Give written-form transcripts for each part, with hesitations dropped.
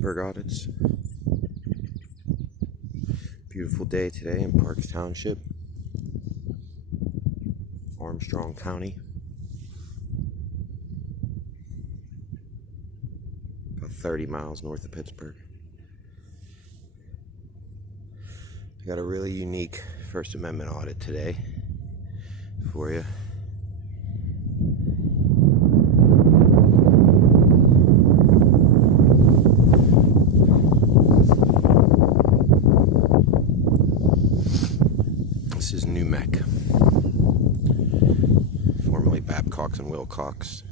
Pittsburgh audits. Beautiful day today in Parks Township, Armstrong County. About 30 miles north of Pittsburgh. I got a really unique First Amendment audit today for you. This is NUMEC, formerly Babcock and Wilcox.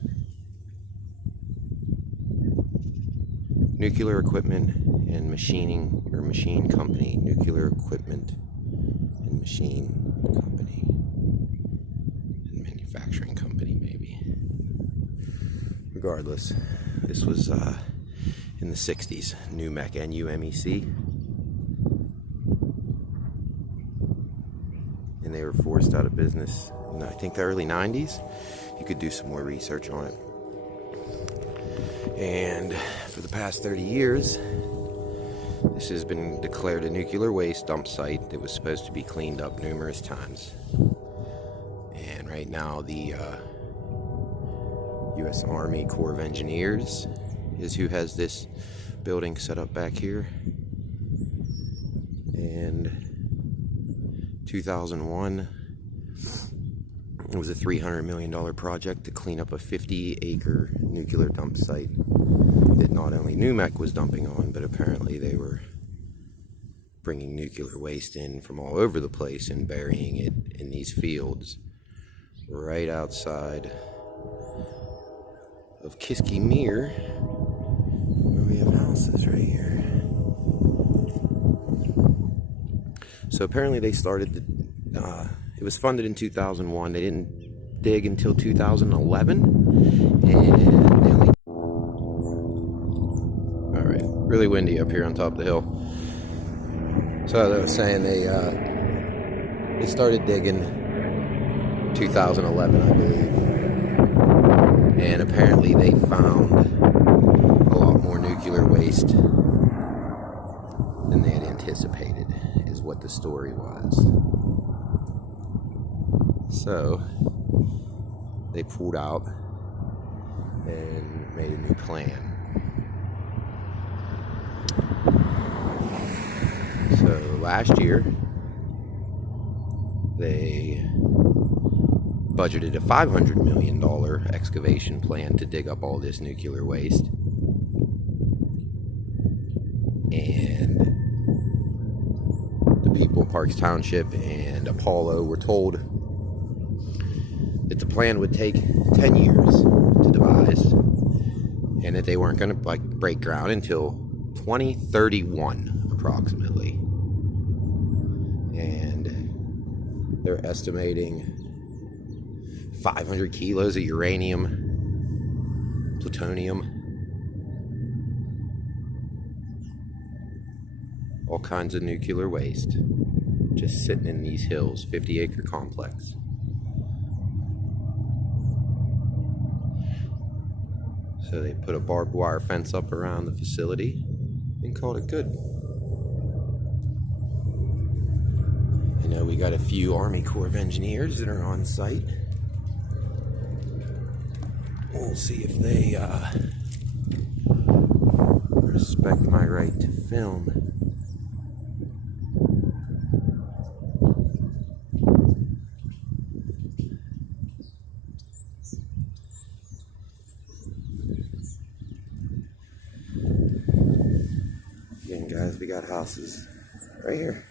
Nuclear Equipment and Machining, or Machine Company. Nuclear Equipment and Machine Company. And Manufacturing Company, maybe. Regardless, this was in the 60s. NUMEC, N-U-M-E-C. And they were forced out of business in, I think, the early 90s. You could do some more research on it. And for the past 30 years, this has been declared a nuclear waste dump site that was supposed to be cleaned up numerous times. And right now, the U.S. Army Corp of Engineers is who has this building set up back here. And 2001, it was a $300 million project to clean up a 50-acre nuclear dump site that not only NUMEC was dumping on, but apparently they were bringing nuclear waste in from all over the place and burying it in these fields right outside of Kiskimere, where we have houses right here. So apparently they started, it was funded in 2001. They didn't dig until 2011. And they only... Alright, really windy up here on top of the hill. So as I was saying, they started digging 2011, I believe. And apparently they found a lot more nuclear waste than they had anticipated, is what the story was. So they pulled out and made a new plan. So last year they budgeted a $500 million excavation plan to dig up all this nuclear waste. And the people in Parks Township and Apollo were told that the plan would take 10 years to devise and that they weren't going to break ground until 2031 approximately. And they're estimating 500 kilos of uranium, plutonium, all kinds of nuclear waste just sitting in these hills, 50-acre complex. So they put a barbed wire fence up around the facility and called it good. I know we got a few Army Corp of Engineers that are on site. We'll see if they respect my right to film. Again, guys, we got houses right here.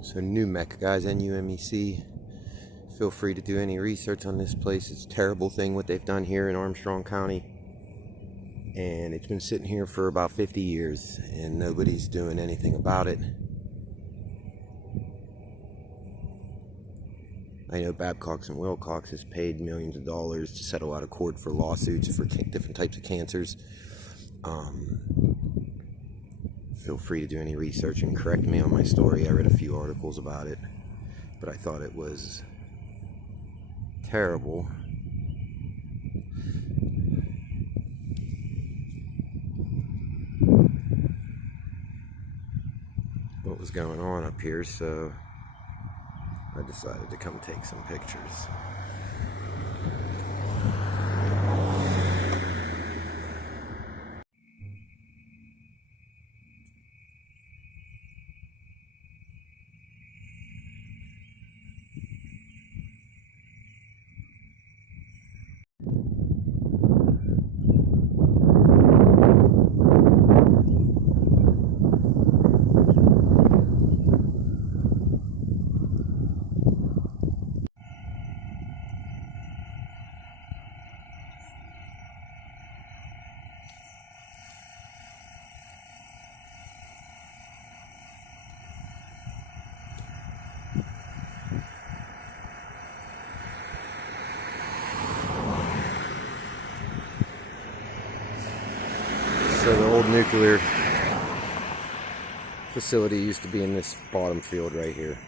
So NUMEC, guys, N-U-M-E-C. Feel free to do any research on this place. It's a terrible thing what they've done here in Armstrong County. And it's been sitting here for about 50 years and nobody's doing anything about it. I know Babcock and Wilcox has paid millions of dollars to settle out of court for lawsuits for different types of cancers. Feel free to do any research and correct me on my story. I read a few articles about it, but I thought it was terrible. What was going on up here, so I decided to come take some pictures. So the old nuclear facility used to be in this bottom field right here.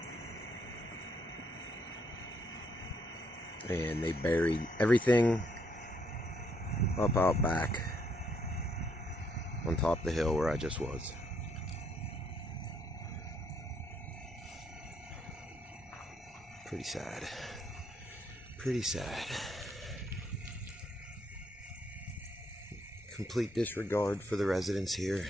And they buried everything up out back on top of the hill where I just was. Pretty sad. Pretty sad. Complete disregard for the residents here.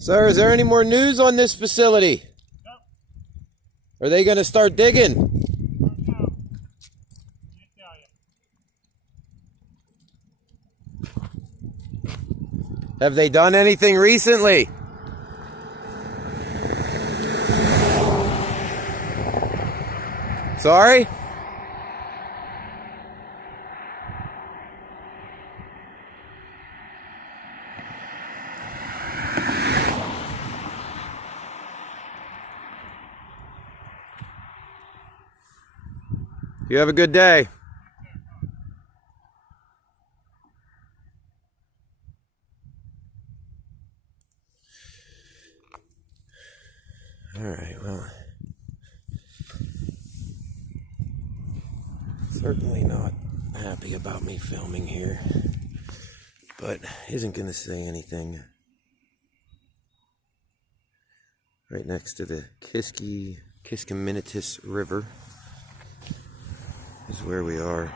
Sir, is there any more news on this facility? Nope. Are they going to start digging? Don't know. Can't tell you. Have they done anything recently? Sorry? You have a good day. All right, well, certainly not happy about me filming here, but isn't going to say anything. Right next to the Kiskiminitis River is where we are.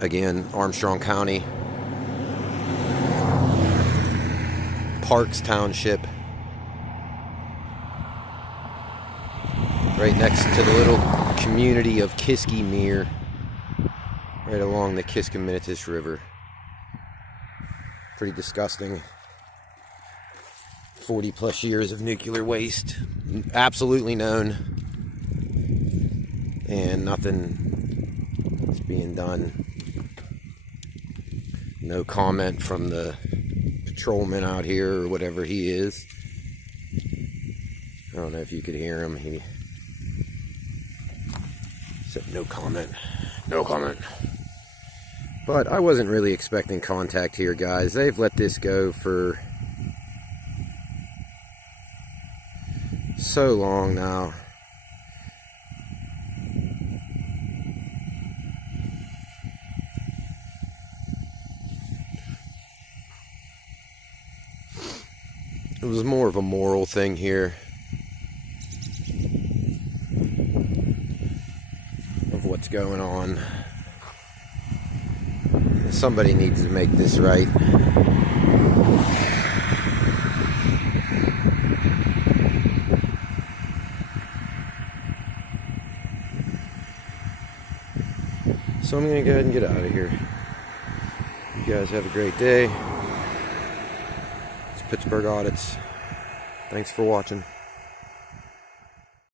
Again, Armstrong County, Parks Township, right next to the little community of Kiskimere, right along the Kiskiminetas River. Pretty disgusting. 40 plus years of nuclear waste, absolutely known, and nothing is being done. No comment from the patrolman out here, or whatever he is. I don't know if you could hear him. He said no comment, no comment. But I wasn't really expecting contact here, guys. They've let this go for so long now. It was more of a moral thing here of what's going on. Somebody needs to make this right. So I'm going to go ahead and get out of here. You guys have a great day. It's Pittsburgh Audits. Thanks for watching.